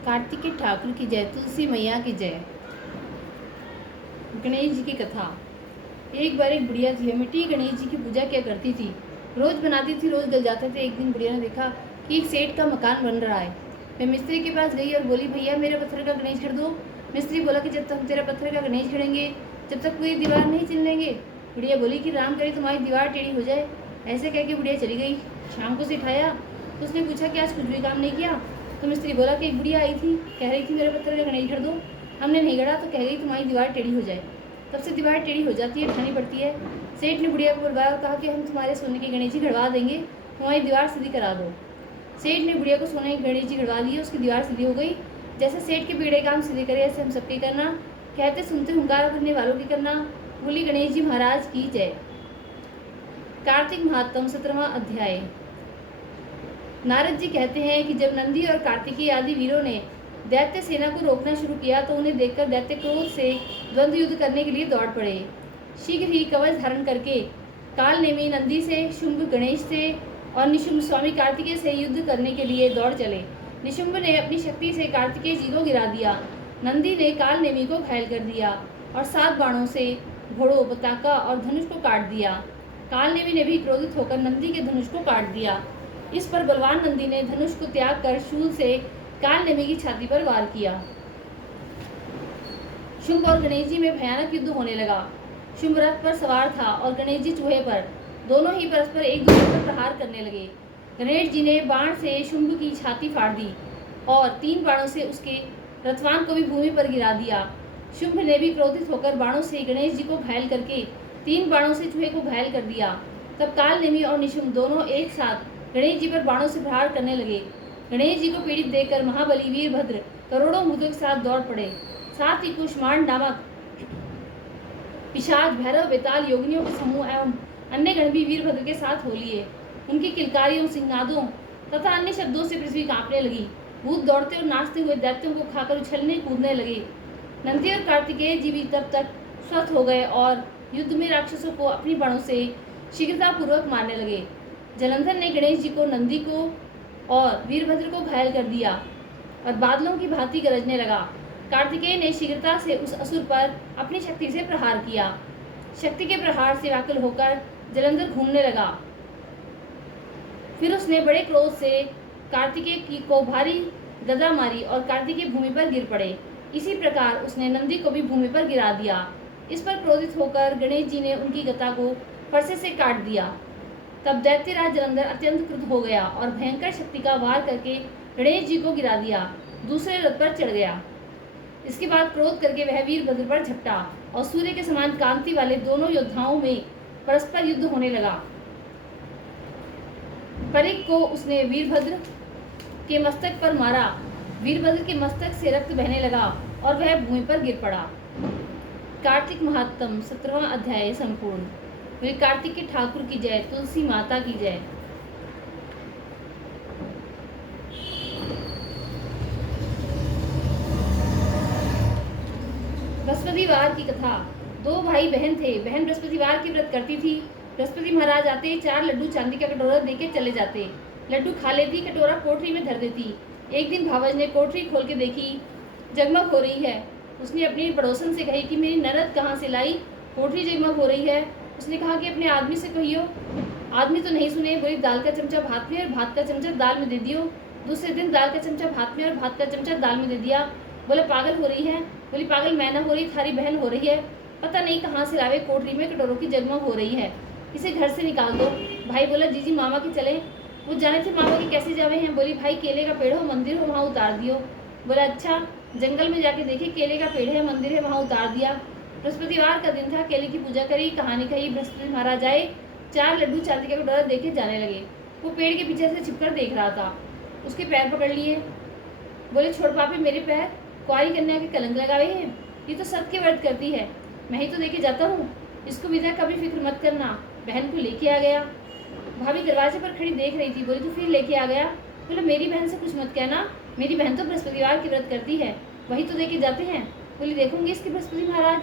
कार्तिकेय ठाकुर की जय, तुलसी मैया की जय। गणेश जी की कथा। एक बार एक बुढ़िया थी, मिट्टी गणेश जी की पूजा क्या करती थी। रोज बनाती थी, रोज गल जाते थे। एक दिन बुढ़िया ने देखा कि एक सेठ का मकान बन रहा है। वह मिस्त्री के पास गई और बोली, भैया मेरे पत्थर का गणेश कर दो। मिस्त्री बोला कि जब तक हम तेरा पत्थर का गणेश खड़ेंगे जब तक पूरी दीवार नहीं चिल्लेंगे। बुढ़िया बोली कि राम करे तुम्हारी दीवार टेढ़ी हो जाए। ऐसे कह के बुढ़िया चली गई। शाम को सिखाया तो उसने पूछा कि आज कुछ भी काम नहीं किया। तो मिस्त्री बोला कि एक बुढ़िया आई थी, कह रही थी मेरे पत्थर का गणेश कर दो। हमने नहीं गढ़ा तो कह गई तुम्हारी दीवार टेढ़ी हो जाए। तब से दीवार टेढ़ी हो जाती है, उठानी पड़ती है। सेठ ने बुढ़िया को बुलवाया और कहा कि हम तुम्हारे सोने की गणेश जी गढ़वा देंगे, तुम्हारी दीवार सीधी करा दो। सेठ ने बुढ़िया को सोने की गणेश जी गढ़वा दी, उसकी दीवार सीधी हो गई। जैसे सेठ के बिगड़े काम सीधे करे ऐसे हम सबके करना, कहते सुनते हुंकार भरने वालों की करना। बोली गणेश जी महाराज की जय। कार्तिक महात्म 17वां अध्याय। नारद जी कहते हैं कि जब नंदी और कार्तिकेय आदि वीरों ने दैत्य सेना को रोकना शुरू किया तो उन्हें देखकर दैत्य क्रोध से द्वंद्व युद्ध करने के लिए दौड़ पड़े। शीघ्र ही कवच धारण करके काल नेमी नंदी से, शुंभ गणेश से और निशुंभ स्वामी कार्तिकेय से युद्ध करने के लिए दौड़ चले। निशुंभ ने अपनी शक्ति से कार्तिकेय जी को गिरा दिया। नंदी ने काल नेमी को घायल कर दिया और 7 बाणों से घोड़ों, पताका और धनुष को काट दिया। काल नेमी ने भी क्रोधित होकर नंदी के धनुष को काट दिया। इस पर बलवान नंदी ने धनुष को त्याग कर शूल से काल नेमी की छाती पर वार किया। शुंभ और गणेश जी में भयानक युद्ध होने लगा। शुंभ रथ पर सवार था और गणेश जी चूहे पर। दोनों ही परस्पर एक दूसरे पर प्रहार करने लगे। गणेश जी ने बाण से शुंभ की छाती फाड़ दी और 3 बाणों से उसके रथवान को भी भूमि पर गिरा दिया। शुंभ ने भी क्रोधित होकर बाणों से गणेश जी को घायल करके 3 बाणों से चूहे को घायल कर दिया। तब काल नेमी और निशुंभ दोनों एक साथ गणेश जी पर बाणों से प्रहार करने लगे। गणेश जी को पीड़ित देखकर महाबली वीरभद्र करोड़ों भूतों के साथ दौड़ पड़े। साथ ही कुष्मांड नामक पिशाच, भैरव, बेताल, योगिनियों के समूह एवं अन्य गण भी वीरभद्र के साथ हो लिए। उनकी किलकारियों, सिंहनादों तथा अन्य शब्दों से पृथ्वी कांपने लगी। भूत दौड़ते और नाचते हुए दैत्यों को खाकर उछलने कूदने लगे। नंदी और कार्तिकेय जी भी तब तक स्वस्थ हो गए और युद्ध में राक्षसों को अपनी बाणों से शीघ्रतापूर्वक मारने लगे। जलंधर ने गणेश जी को, नंदी को और वीरभद्र को घायल कर दिया और बादलों की भांति गरजने लगा। कार्तिकेय ने शीघ्रता से उस असुर पर अपनी शक्ति से प्रहार किया। शक्ति के प्रहार से व्याकुल होकर जलंधर घूमने लगा। फिर उसने बड़े क्रोध से कार्तिकेय को भारी गदा मारी और कार्तिकेय भूमि पर गिर पड़े। इसी प्रकार उसने नंदी को भी भूमि पर गिरा दिया। इस पर क्रोधित होकर गणेश जी ने उनकी गदा को फरसे से काट दिया। तब दैत्यराज जलंधर अत्यंत क्रुद्ध हो गया और भयंकर शक्ति का वार करके गणेश जी को गिरा दिया, दूसरे रथ पर चढ़ गया। इसके बाद क्रोध करके वह वीरभद्र पर झपटा और सूर्य के समान कांति वाले दोनों योद्धाओं में परस्पर युद्ध होने लगा। परिक को उसने वीरभद्र के मस्तक पर मारा। वीरभद्र के मस्तक से रक्त बहने लगा और वह भूमि पर गिर पड़ा। कार्तिक महात्म 17वां अध्याय संपूर्ण। वे कार्तिक के ठाकुर की जय, तुलसी माता की जय। बृहस्पतिवार की कथा। 2 भाई बहन थे। बहन बृहस्पतिवार की व्रत करती थी। बृहस्पति महाराज आते 4 लड्डू चांदी का कटोरा देके चले जाते। लड्डू खा लेती, कटोरा कोठरी में धर देती। एक दिन भावज ने कोठरी खोल के देखी, जगमग हो रही है। उसने अपनी पड़ोसन से कही कि मेरी ननद कहाँ से लाई, कोठरी जगमग हो रही है। उसने कहा कि अपने आदमी से कहियो। आदमी तो नहीं सुने, बोली दाल का चमचा भात में और भात का चमचा दाल में दे दियो। दूसरे दिन दाल का चमचा भात में और भात का चमचा दाल में दे दिया। बोले पागल हो रही है। बोली पागल मैं ना हो रही, थारी बहन हो रही है। पता नहीं कहाँ से लावे, कोठरी में कटोरों की जगमग हो रही है, इसे घर से निकाल दो। भाई बोला जीजी मामा के चले। वो जाने थे मामा के कैसे जावे हैं। बोली भाई केले का पेड़ हो, मंदिर हो, वहाँ उतार दियो। बोला अच्छा। जंगल में जाके देखे, केले का पेड़ है, मंदिर है, वहाँ उतार दिया। बृहस्पतिवार का दिन था, केले की पूजा करी, कहानी कही। बृहस्पति महाराज आए, 4 लड्डू चांदी का कटोरा देके जाने लगे। वो पेड़ के पीछे से छिपकर देख रहा था। उसके पैर पकड़ लिए। बोले छोड़ पापे मेरे पैर, कुंवारी कन्या के कलंक लगावे हैं। ये तो सत्य व्रत करती है, मैं ही तो लेके जाता हूँ, इसको विदा कभी फिक्र मत करना। बहन को लेके आ गया। भाभी दरवाजे पर खड़ी देख रही थी। बोली तो फिर लेके आ गया। बोले मेरी बहन से कुछ मत कहना, मेरी बहन तो बृहस्पतिवार की व्रत करती है, वही तो लेके जाते हैं। बोली देखूंगी इसके बृहस्पति महाराज।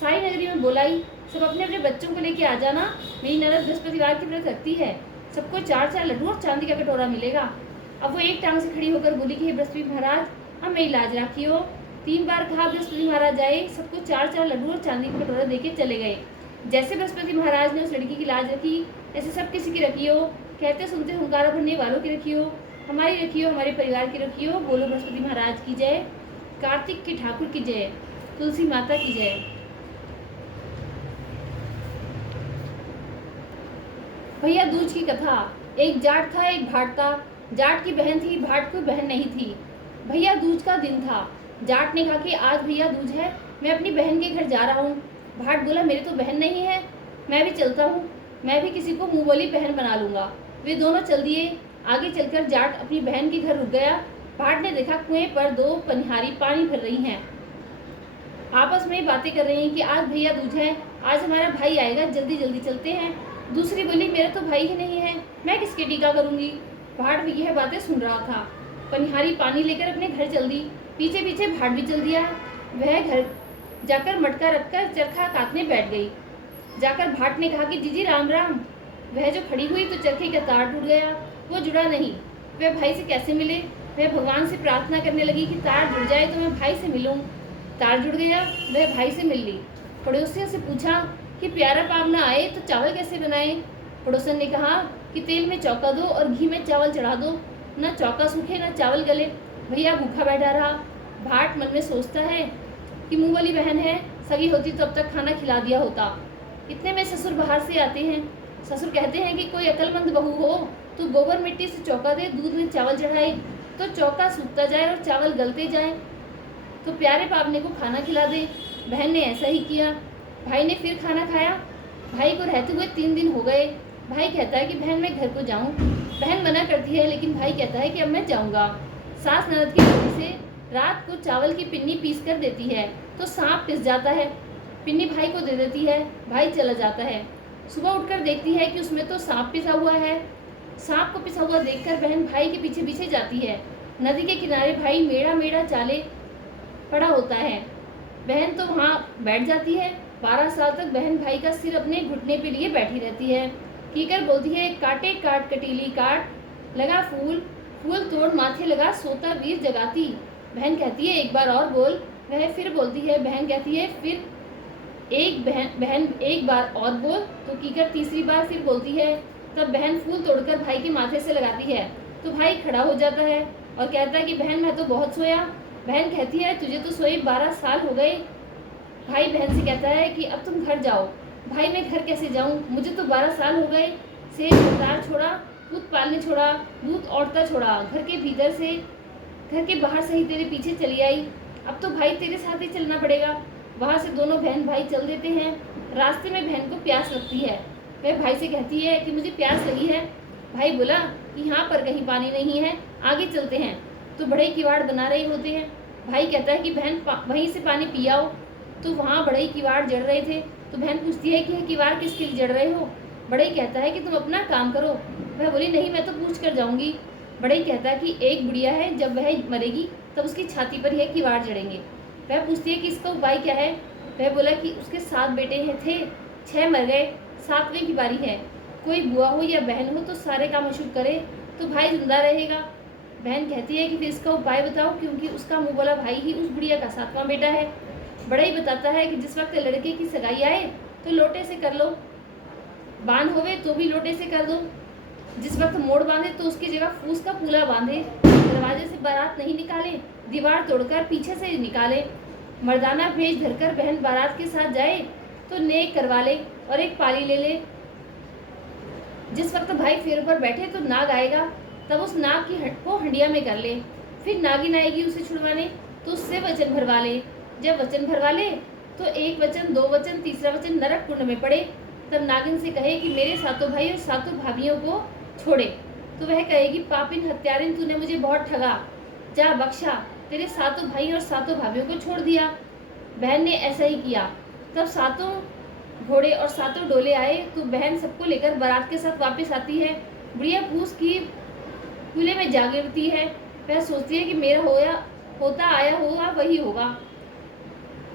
साई नगरी में बोलाई, सब अपने अपने बच्चों को लेके आ जाना, मेरी ननद बृहस्पतिवार की व्रत रखती है, सबको 4-4 लड्डू और चांदी का कटोरा मिलेगा। अब वो एक टांग से खड़ी होकर बोली कि हे बृहस्पति महाराज, अब मेरी लाज राखियो। 3 बार कहा बृहस्पति महाराज आए, सबको 4-4 लड्डू और चांदी का कटोरा देके चले गए। जैसे बृहस्पति महाराज ने उस लड़की की लाज रखी, ऐसे सब किसी की रखियो। कहते सुनते हुंकारा भरने वालों की रखियो, हमारी रखियो, हमारे परिवार की रखियो। बोलो बृहस्पति महाराज की जय, कार्तिक के ठाकुर की जय, तुलसी माता की जय। भैया दूज की कथा। एक जाट था, एक भाट था। जाट की बहन थी, भाट को बहन नहीं थी। भैया दूज का दिन था। जाट ने कहा कि आज भैया दूज है, मैं अपनी बहन के घर जा रहा हूँ। भाट बोला मेरे तो बहन नहीं है, मैं भी चलता हूँ, मैं भी किसी को मुँह बोली बहन बना लूँगा। वे दोनों चल दिए। आगे चलकर जाट अपनी बहन के घर रुक गया। भाट ने देखा कुएं पर 2 पनिहारी पानी भर रही हैं, आपस में बातें कर रही हैं कि आज भैया दूज है, आज हमारा भाई आएगा, जल्दी जल्दी चलते हैं। दूसरी बोली मेरा तो भाई ही नहीं है, मैं किसके टीका करूँगी। भाट भी यह बातें सुन रहा था। पनिहारी पानी लेकर अपने घर चल दी। पीछे पीछे भाट भी चल दिया। वह घर जाकर मटका रखकर चरखा काटने बैठ गई। जाकर भाट ने कहा कि जीजी राम राम। वह जो खड़ी हुई तो चरखे का तार टूट गया, वो जुड़ा नहीं। वह भाई से कैसे मिले। वह भगवान से प्रार्थना करने लगी कि तार जुड़ जाए तो मैं भाई से मिलूं। तार जुड़ गया, वह भाई से मिल ली। पड़ोसियों से पूछा कि प्यारा पाव ना आए तो चावल कैसे बनाए। पड़ोसन ने कहा कि तेल में चौका दो और घी में चावल चढ़ा दो, न चौका सूखे न चावल गले। भैया भूखा बैठा रहा। भाट मन में सोचता है कि मुँह वाली बहन है, सगी होती तो अब तक खाना खिला दिया होता। इतने में ससुर बाहर से आते हैं। ससुर कहते हैं कि कोई अक्लमंद बहू हो तो गोबर मिट्टी से चौका दे, दूध में चावल चढ़ाए तो चौका सूखता जाए और चावल गलते जाए, तो प्यारे पावने को खाना खिला दे। बहन ने ऐसा ही किया। भाई ने फिर खाना खाया। भाई को रहते हुए 3 दिन हो गए। भाई कहता है कि बहन मैं घर को जाऊं। बहन मना करती है, लेकिन भाई कहता है कि अब मैं जाऊंगा। सास ननद की मर्जी से रात को चावल की पिन्नी पीस कर देती है तो सांप पिस जाता है। पिन्नी भाई को दे देती है, भाई चला जाता है। सुबह उठकर देखती है कि उसमें तो सांप पिसा हुआ है। सांप को पिसा हुआ देखकर बहन भाई के पीछे पीछे जाती है। नदी के किनारे भाई मेड़ा मेड़ा चाले पड़ा होता है। बहन तो वहाँ बैठ जाती है। 12 साल तक बहन भाई का सिर अपने घुटने पे लिए बैठी रहती है। कीकर बोलती है काटे काट कटीली काट, लगा फूल फूल तोड़ माथे लगा, सोता वीर जगाती। बहन कहती है एक बार और बोल। वह फिर बोलती है। बहन कहती है फिर बहन एक बार और बोल। तो कीकर तीसरी बार फिर बोलती है। तब बहन फूल तोड़कर भाई के माथे से लगाती है तो भाई खड़ा हो जाता है और कहता है कि बहन मैं तो बहुत सोया। बहन कहती है तुझे तो सोए 12 साल हो गए। भाई बहन से कहता है कि अब तुम घर जाओ। भाई मैं घर कैसे जाऊं, मुझे तो 12 साल हो गए से उतार छोड़ा, दूध पालने छोड़ा, दूध औरता छोड़ा, घर के बाहर से ही तेरे पीछे चली आई। अब तो भाई तेरे साथ ही चलना पड़ेगा। वहाँ से दोनों बहन भाई चल देते हैं। रास्ते में बहन को प्यास लगती है। वह भाई से कहती है कि मुझे प्यास लगी है। भाई बोला कि यहाँ पर कहीं पानी नहीं है, आगे चलते हैं। तो बड़े किवाड़ बना रहे होते हैं। भाई कहता है कि बहन वहीं से पानी पी आओ। तो वहाँ बड़े किवाड़ जड़ रहे थे। तो बहन पूछती है कि यह किवाड़ किसके लिए जड़ रहे हो। बड़े कहता है कि तुम अपना काम करो। वह बोली नहीं मैं तो पूछ कर जाऊँगी। बड़े कहता है कि एक बुढ़िया है, जब वह मरेगी तब उसकी छाती पर यह किवाड़ जड़ेंगे। वह पूछती है कि इसका उपाय क्या है। वह बोला कि उसके 7 बेटे थे, 6 मर गए, 7वें की बारी है। कोई बुआ हो या बहन हो तो सारे काम अशुभ करे तो भाई जिंदा रहेगा। बहन कहती है कि फिर इसका उपाय बताओ, क्योंकि उसका मुँह बोला भाई ही उस बुढ़िया का 7वां बेटा है। बड़ा ही बताता है कि जिस वक्त लड़के की सगाई आए तो लोटे से कर लो, बांध होवे तो भी लोटे से कर दो। जिस वक्त मोड़ बांधे तो उसकी जगह फूस का पूला बांधे। दरवाजे से बारात नहीं निकाले, दीवार तोड़कर पीछे से निकाले। मर्दाना भेज धरकर बहन बारात के साथ जाए तो नेक करवा ले और एक पाली ले ले। जिस वक्त भाई फेर पर बैठे तो नाग आएगा, तब उस नाग की हट को हंडिया में कर ले। फिर नागिन आएगी उसे छुड़वाने तो उससे वचन भरवा ले। जब वचन भरवा ले तो 1 वचन 2 वचन 3रा वचन नरक कुंड में पड़े। तब नागिन से कहे कि मेरे 7 भाई और 7 भाभियों को छोड़े। तो वह कहेगी पापिन हत्यारिन तूने मुझे बहुत ठगा, जा बख्शा, तेरे 7 भाई और 7 भाभियों को छोड़ दिया। बहन ने ऐसा ही किया। तब 7 घोड़े और 7 डोले आए तो बहन सबको लेकर बारात के साथ वापस आती है। बुढ़िया फूस की कूले में जा गिरती है। वह सोचती है कि मेरा होता आया होगा वही होगा।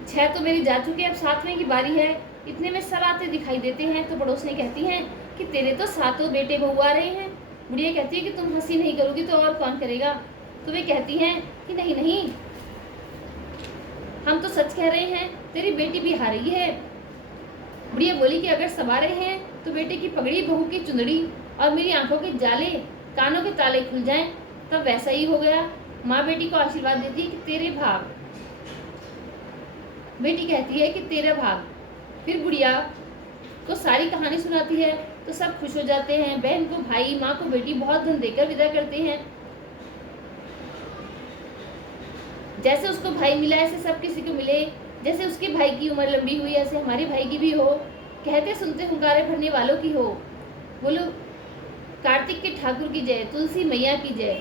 6 तो मेरी जा चुके, अब 7वें की बारी है। इतने में सब आते दिखाई देते हैं। तो पड़ोस ने कहती हैं कि तेरे तो 7 बेटे बहू आ रहे हैं। बुढ़िया कहती है कि तुम हंसी नहीं करोगी तो और कौन करेगा। तो वे कहती हैं कि नहीं नहीं, हम तो सच कह रहे हैं, तेरी बेटी भी हारी है। बुढ़िया बोली कि अगर सवारे हैं तो बेटे की पगड़ी, बहू की चुंदड़ी और मेरी आंखों के जाले, कानों के ताले खुल जाएं, तब वैसा ही हो गया। माँ बेटी को आशीर्वाद देती है कि तेरे भाग। बेटी कहती है कि तेरा भाग। फिर बुढ़िया को सारी कहानी सुनाती है तो सब खुश हो जाते हैं। बहन को भाई, माँ को बेटी बहुत धन देकर विदा करते हैं। जैसे उसको भाई मिला ऐसे सब किसी को मिले, जैसे उसके भाई की उम्र लंबी हुई ऐसे हमारे भाई की भी हो, कहते सुनते हुंकारे भरने वालों की हो। बोलो कार्तिक के ठाकुर की जय, तुलसी मैया की जय।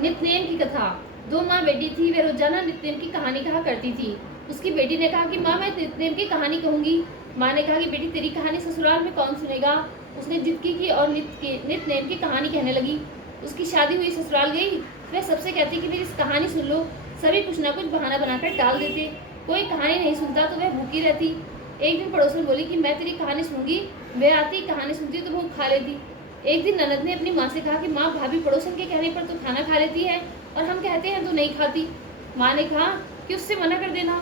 नित्यनेम की कथा। दो माँ बेटी थी, वे रोजाना नित्यनेम की कहानी कहा करती थी। उसकी बेटी ने कहा कि माँ मैं नित्यनेम की कहानी कहूंगी। माँ ने कहा कि बेटी तेरी कहानी ससुराल में कौन सुनेगा। उसने जिद की और नित्यनेम की कहानी कहने लगी। उसकी शादी हुई, ससुराल गई, वह सबसे कहती कि मेरी कहानी सुन लो। सभी कुछ ना कुछ बहाना बनाकर टाल देते, कोई कहानी नहीं सुनता तो वह भूखी रहती। एक दिन पड़ोसन बोली कि मैं तेरी कहानी सुनूंगी। वह आती, कहानी सुनती तो भूख खा लेती। एक दिन ननद ने अपनी माँ से कहा कि माँ भाभी पड़ोसन के कहने पर तो खाना खा लेती है और हम कहते हैं तो नहीं खाती। माँ ने कहा कि उससे मना कर देना।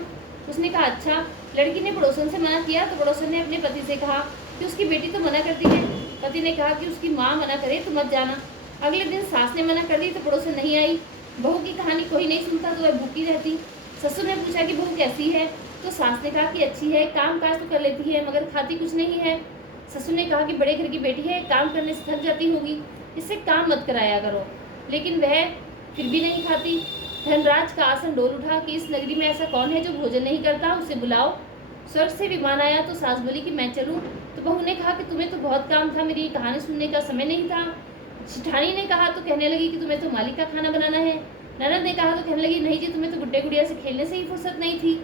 उसने कहा अच्छा। लड़की ने पड़ोसन से मना किया तो पड़ोसन ने अपने पति से कहा कि उसकी बेटी तो मना करती है। पति ने कहा कि उसकी माँ मना करे तो मत जाना। अगले दिन सास ने मना कर दी तो पड़ोसन नहीं आई। बहू की कहानी कोई नहीं सुनता तो वह भूखी रहती। ससुर ने पूछा कि बहू कैसी है, तो सास ने कहा कि अच्छी है, काम काज तो कर लेती है मगर खाती कुछ नहीं है। ससुर ने कहा कि बड़े घर की बेटी है, काम करने से थक जाती होगी, इससे काम मत कराया करो। लेकिन वह फिर भी नहीं खाती। धनराज का आसन डोल उठा कि इस नगरी में ऐसा कौन है जो भोजन नहीं करता, उसे बुलाओ। स्वर्ग से विमान आया तो सास बोली कि मैं चलूं, तो बहू ने कहा कि तुम्हें तो बहुत काम था, मेरी कहानी सुनने का समय नहीं था। जिठानी ने कहा तो कहने लगी कि तुम्हें तो मालिक का खाना बनाना है। ननद ने कहा तो कहने लगी नहीं जी, तुम्हें तो गुड्डे गुड़िया से खेलने से ही फुर्सत नहीं थी।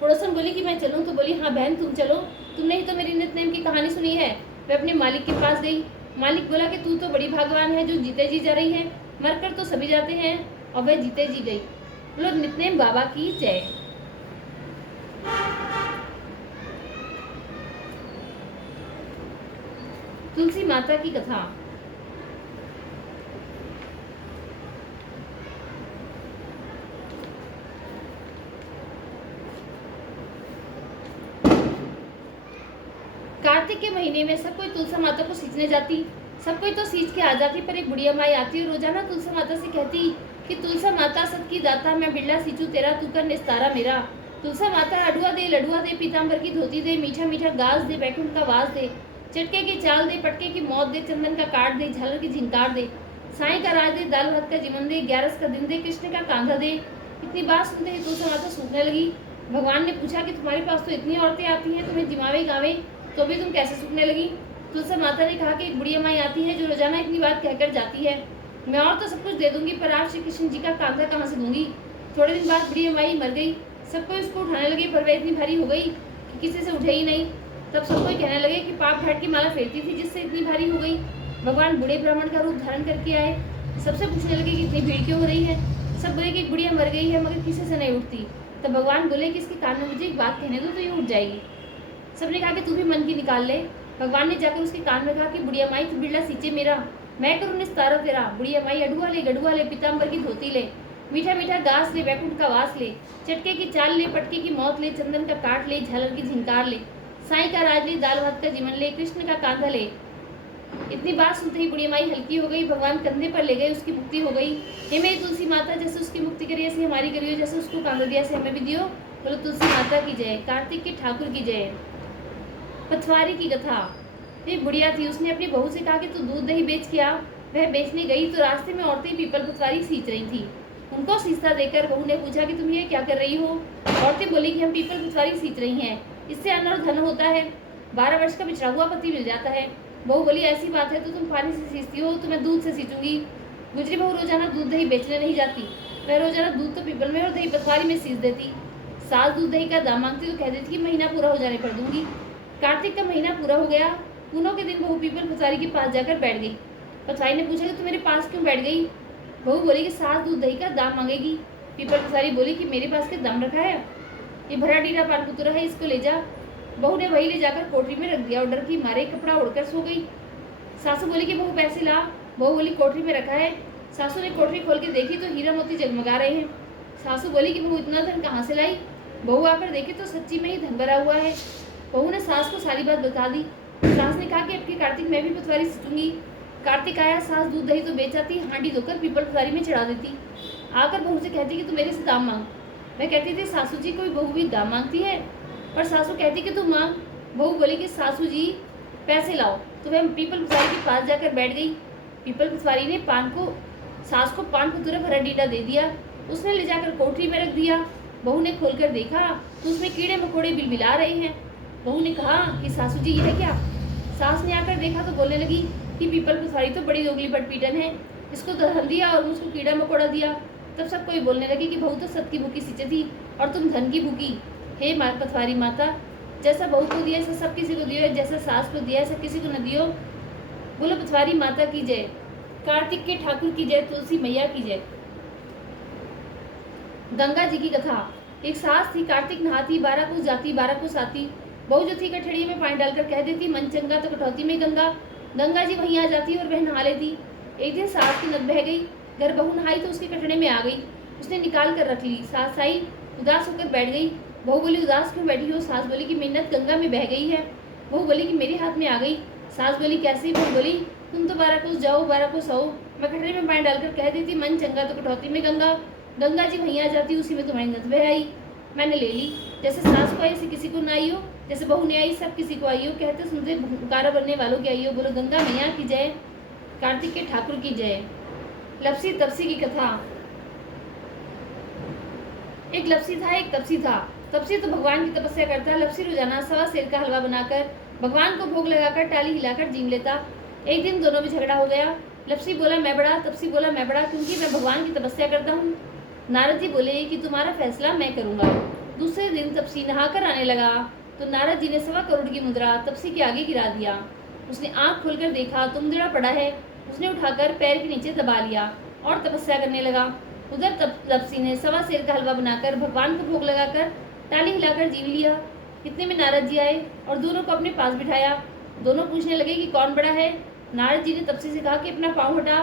पड़ोसन बोली कि मैं चलूं, तो बोली हाँ बहन तुम चलो, तुमने ही तो मेरी नित्यनेम की कहानी सुनी है। वह अपने मालिक के पास गई। मालिक बोला कि तू तो बड़ी भाग्यवान है जो जीते जी जा रही है, मरकर तो सभी जाते हैं। और वह जीते जी गई। बोलो नित्यनेम बाबा की जय। तुलसी माता की कथा। कार्तिक के महीने में सब कोई तुलसी माता को सींचने जाती। सब कोई तो सींच के आ जाती, पर एक बुढ़िया माई आती और रोजाना तुलसी माता से कहती कि तुलसी माता सत की दाता, मैं बिरला सींचू तेरा, तू कर निस्तारा मेरा। तुलसी माता अडुआ दे, लडुआ दे, पीताम्बर की धोती दे, मीठा मीठा गाज दे, बैकुंठ का वास दे, चटके की चाल दे, पटके की मौत दे, चंदन का काट दे, झालर की झिंकार दे, साई का राज दे, दाल भात का जीवन दे, 11 का दिन दे, कृष्ण का कांधा दे। इतनी बात सुनते ही तुलसी माता सूखने लगी। भगवान ने पूछा कि तुम्हारे पास तो इतनी औरतें आती हैं, तुम्हें जिमावे गावे, तो भी तुम कैसे सूखने लगी। तुलसी माता ने कहा कि एक बुढ़िया माई आती है जो रोजाना इतनी बात कहकर जाती है। मैं और तो सब कुछ दे दूंगी, पर आज श्री कृष्ण जी का कांधा कहाँ से दूंगी। थोड़े दिन बाद बुढ़िया माई मर गई। सब कोई उसको उठाने लगे, पर वह इतनी भारी हो गई कि किसी से उठे ही नहीं। तब सब कोई कहने लगे कि पाप घाट की माला फेरती थी जिससे इतनी भारी हो गई। भगवान बूढ़े ब्राह्मण का रूप धारण करके आए। सबसे पूछने लगे कि इतनी भीड़ क्यों हो रही है। सब बोले कि एक बुढ़िया मर गई है मगर किसी से नहीं उठती। तब भगवान बोले कि इसके कान में मुझे एक बात कहने दो तो ये उठ जाएगी। सबने कहा कि तू भी मन की निकाल ले। भगवान ने जाकर उसके कान में कहा कि बुढ़िया माई तू बिरला सींचे मेरा, मैं करूँ निस्तारा तेरा। बुढ़िया माई अडुआ ले, गडुआ ले, पीताम्बर की धोती ले, मीठा मीठा घास ले, बैकुंठ का वास ले, चटके की चाल ले, पटके की मौत ले, चंदन का काट ले, झालर की झिंकार ले, साई का राज ले, दाल भात का जीवन ले, कृष्ण का कांधा ले। इतनी बात सुनते ही बुढ़िया माई हल्की हो गई। भगवान कंधे पर ले गए, उसकी मुक्ति हो गई। हे मेरी तुलसी माता, जैसे उसकी मुक्ति करी ऐसे हमारी करियो, जैसे उसको कांधा दिया ऐसे हमें भी दियो। बोलो तुलसी माता की जय, कार्तिक के ठाकुर की जय। पथवारी की कथा। एक बुढ़िया थी, उसने अपनी बहू से कहा कि तू दूध दही बेच के आ। वह बेचने गई तो रास्ते में औरतें पीपल पथवारी सींच रही थी। उनको सींचता देखकर बहू ने पूछा कि तुम ये क्या कर रही हो। औरतें बोली कि हम पीपल पथवारी सींच रही हैं, इससे अन्न और धन होता है, 12 वर्ष का बिछड़ा हुआ पति मिल जाता है। बहू बोली ऐसी बात है तो तुम पानी से सींचती हो, तो मैं दूध से सींचूंगी। गुजरी बहू रोजाना दूध दही बेचने नहीं जाती, वह रोजाना दूध तो पीपल में और दही पथवारी में सींच देती। सास दूध दही का दाम मांगती तो कह देती कि महीना पूरा हो जाने पर दूंगी। कार्तिक का महीना पूरा हो गया। पूनों के दिन बहू पीपल पथवारी के पास जाकर बैठ गई। पथवारी ने पूछा कि तू मेरे पास क्यों बैठ गई। बहू बोली कि सास दूध दही का दाम मांगेगी। पीपल पथवारी बोली कि मेरे पास क्या दाम रखा है, ये भरा डीरा पालपुतरा है, इसको ले जा। बहू ने वही ले जाकर कोठरी में रख दिया और डर की मारे कपड़ा उड़कर सो गई। सासू बोली कि बहू पैसे ला। बहू बोली कोठरी में रखा है। सासू ने कोठरी खोल के देखी तो हीरा मोती जगमगा रहे हैं। सासू बोली कि बहू इतना धन कहाँ से लाई। बहू आकर देखे तो सच्ची में ही धन भरा हुआ है। बहू ने सास को सारी बात बता दी। सास ने कहा कि अब की कार्तिक मैं भी पटवारी सीखूंगी। कार्तिक आया, सास दूध दही तो बेच आती, हांडी धोकर पीपल पटवारी में चढ़ा देती। आकर बहू से कहती कि तू मेरे से दाम मांग। मैं कहती थी सासू जी कोई बहू भी दाम मांगती है, पर सासू कहती कि तू मांग। बहू बोली कि सासू जी पैसे लाओ, तो वह पीपल पटवारी के पास जाकर बैठ गई। पीपल पटवारी ने सास को पान पुतुरा भरा डीडा दे दिया। उसने ले जाकर कोठरी में रख दिया। बहू ने खोलकर देखा तो उसमें कीड़े मकोड़े बिलबिला रहे हैं। बहू ने कहा कि सासू जी यह क्या। सास ने आकर देखा तो बोलने लगी कि पीपल पटवारी तो बड़ी दोगली पटपीटन है, इसको तो धन दिया और मुझको कीड़ा मकोड़ा दिया। तब सब कोई बोलने लगे कि बहू तो सत की भूखी सींचे थी और तुम धन की भूखी। हे पटवारी माता, जैसा बहू को दिया ऐसा सब किसी को दियो, जैसा सास को दिया ऐसा किसी को न दियो। बोलो पटवारी माता की जय, कार्तिक के ठाकुर की जय, तुलसी मैया की जय। गंगा जी की कथा। एक सास थी, कार्तिक नहाती, 12 को जाती 12 को साती। बहू जो थी कठड़िए में पानी डालकर कह देती मन चंगा तो कटौती में गंगा। गंगा जी वहीं आ जाती और वह नहा लेती। एक दिन सास की नद बह गई, घर बहू नहाई तो उसके कटड़े में आ गई। उसने निकाल कर रख ली। सास आई, उदास होकर बैठ गई। बहू बोली उदास क्यों बैठी हो। सास बोली कि मेरी नद गंगा में बह गई है। बहू बोली कि मेरे हाथ में आ गई। सास बोली कैसे। बहू बोली तुम तो 12 को जाओ 12 को सो। मैं कटड़े में पानी डालकर कह देती मन चंगा तो कटौती में गंगा। गंगा जी वहीं आ जाती, उसी में तुम्हारी नद बह आई, मैंने ले ली। जैसे सास को आई ऐसे किसी को ना आई हो, जैसे बहू ने आई सब किसी को आई हो। कहते सुनते पुकारा बनने वालों की आई हो। बोलो गंगा मैया की जय, कार्तिक के ठाकुर की जय। लपसी तपसी की कथा। एक लपसी था, एक तपसी था। तपसी तो भगवान की तपस्या करता। लपसी रोजाना 1.25 सेर का हलवा बनाकर भगवान को भोग लगाकर टाली हिलाकर जीम लेता। एक दिन दोनों में झगड़ा हो गया। लपसी बोला मैं बड़ा, तपसी बोला मैं बड़ा, क्योंकि मैं भगवान की तपस्या करता हूँ। नारद जी बोले कि तुम्हारा फैसला मैं करूंगा। दूसरे दिन तपसी नहाकर आने लगा तो नारद जी ने 1.25 करोड़ की मुद्रा तपसी के आगे गिरा दिया। उसने आंख खोलकर देखा तो मुद्रा पड़ा है। उसने उठाकर पैर के नीचे दबा लिया और तपस्या करने लगा। उधर तपसी ने 1.25 सेर का हलवा बनाकर भगवान को भोग लगाकर टाली हिलाकर जीव लिया। इतने में नारद जी आए और दोनों को अपने पास बिठाया। दोनों पूछने लगे कि कौन बड़ा है। नारद जी ने तपसी से कहा कि अपना पाँव हटा।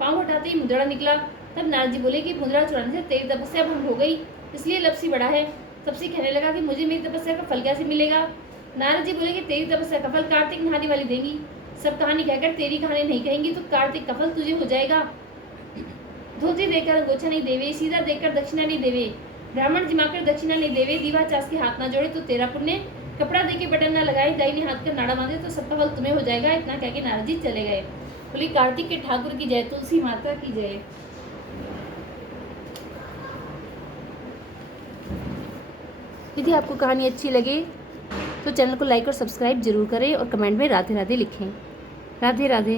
पाँव हटाते ही मुद्रा निकला। तब नारद जी बोले कि मुद्रा चुराने से तेरी तपस्या भंग हो गई, इसलिए लपसी बड़ा है। तपसी कहने लगा कि मुझे मेरी तपस्या का फल कैसे मिलेगा। नारद जी बोले कि तेरी तपस्या का फल कार्तिक नहाने वाली देंगी। सब कहानी कहकर तेरी कहानी नहीं कहेंगी तो कार्तिक का फल तुझे हो जाएगा। धोती देकर अंगोछा नहीं देवे, सीधा देकर दक्षिणा नहीं देवे, ब्राह्मण जिमाकर दक्षिणा नहीं देवे, दीवा चास के हाथ ना जोड़े तो तेरा पुण्य, कपड़ा देके बटन ना लगाए, दाहिने हाथ का नाड़ा बांधे तो सबका फल तुम्हें हो जाएगा। इतना कह के नारद जी चले गए। बोली कार्तिक के ठाकुर की जय, तुलसी माता की जय। यदि आपको कहानी अच्छी लगे तो चैनल को लाइक और सब्सक्राइब जरूर करें और कमेंट में राधे राधे लिखें। राधे राधे।